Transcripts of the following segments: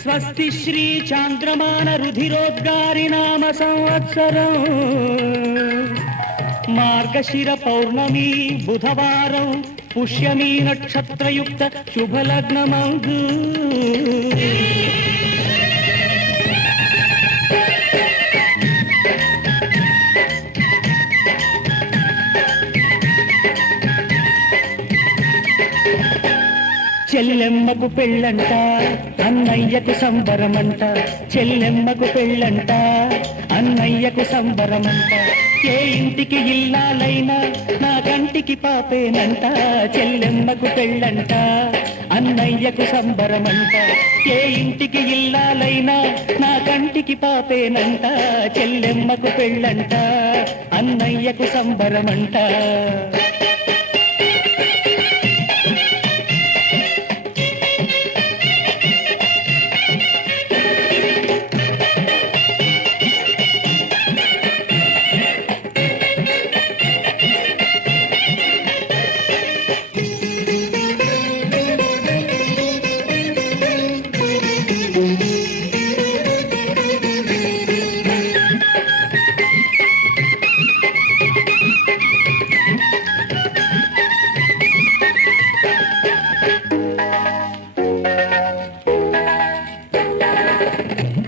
స్వస్తి శ్రీ చాంద్రమాన రుధిరోద్గారి నామ సంవత్సరం మార్గశిర పౌర్ణమి బుధవారం పుష్యమి నక్షత్రయుక్త శుభలగ్నమందు చెల్లెమ్మకు పెళ్ళంట అన్నయ్యకు సంబరమంట చెల్లెమ్మకు పెళ్ళంట అన్నయ్యకు సంబరమంట ఏ ఇంటికి ఇల్లాలైనా నా కంటికి పాపేనంట చెల్లెమ్మకు పెళ్ళంట అన్నయ్యకు సంబరమంట ఏ ఇంటికి ఇల్లాలైనా నా కంటికి పాపేనంట చెల్లెమ్మకు పెళ్ళంట అన్నయ్యకు సంబరమంట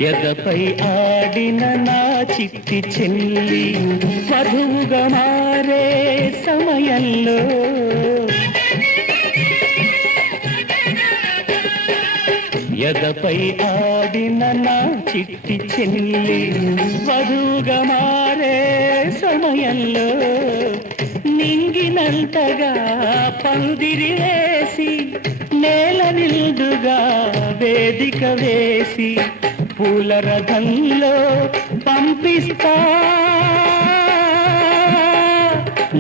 ఎదపై ఆడిన నా చిట్టి చెల్లి వధువుగా మారే సమయంలో ఎదపై ఆడిన నా చిట్టి చెల్లి వధువుగా మారే సమయంలో నింగినంతగా పందిరి వేసి నేల నిండుగా వేదిక వేసి పూల రథంలో పంపిస్తా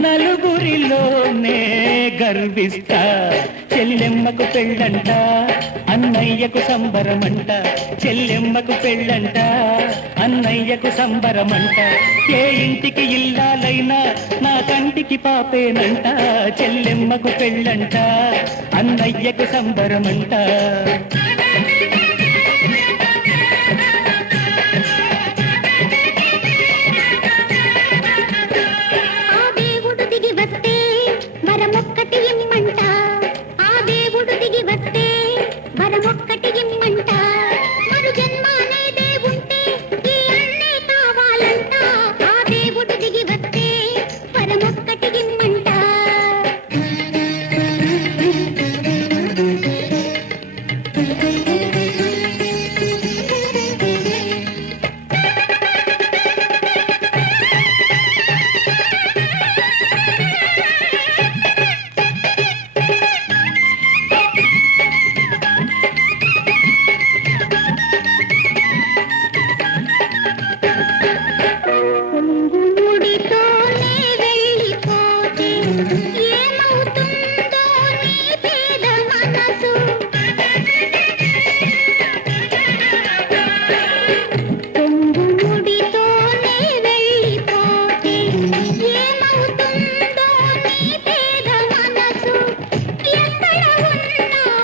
నలుగురిలోనే గర్విస్తా చెల్లెమ్మకు పెళ్ళంట అన్నయ్యకు సంబరమంట చెల్లెమ్మకు పెళ్ళంట అన్నయ్యకు సంబరమంట ఏ ఇంటికి ఇల్లాలైనా నా కంటికి పాపేనంట చెల్లెమ్మకు పెళ్ళంట అన్నయ్యకు సంబరమంట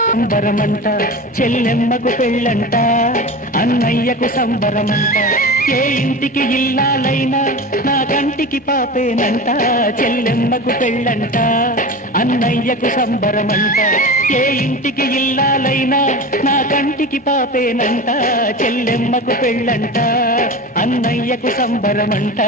సంబరమంట చెల్లెమ్మకు పెళ్ళంట అన్నయ్యకు సంబరమంట ఏ ఇంటికి ఇల్లాలైనా నా కంటికి పాపేనంట చెల్లెమ్మకు పెళ్ళంట అన్నయ్యకు సంబరమంట ఏ ఇంటికి ఇల్లాలైనా నా కంటికి పాపేనంట చెల్లెమ్మకు పెళ్ళంట అన్నయ్యకు సంబరమంట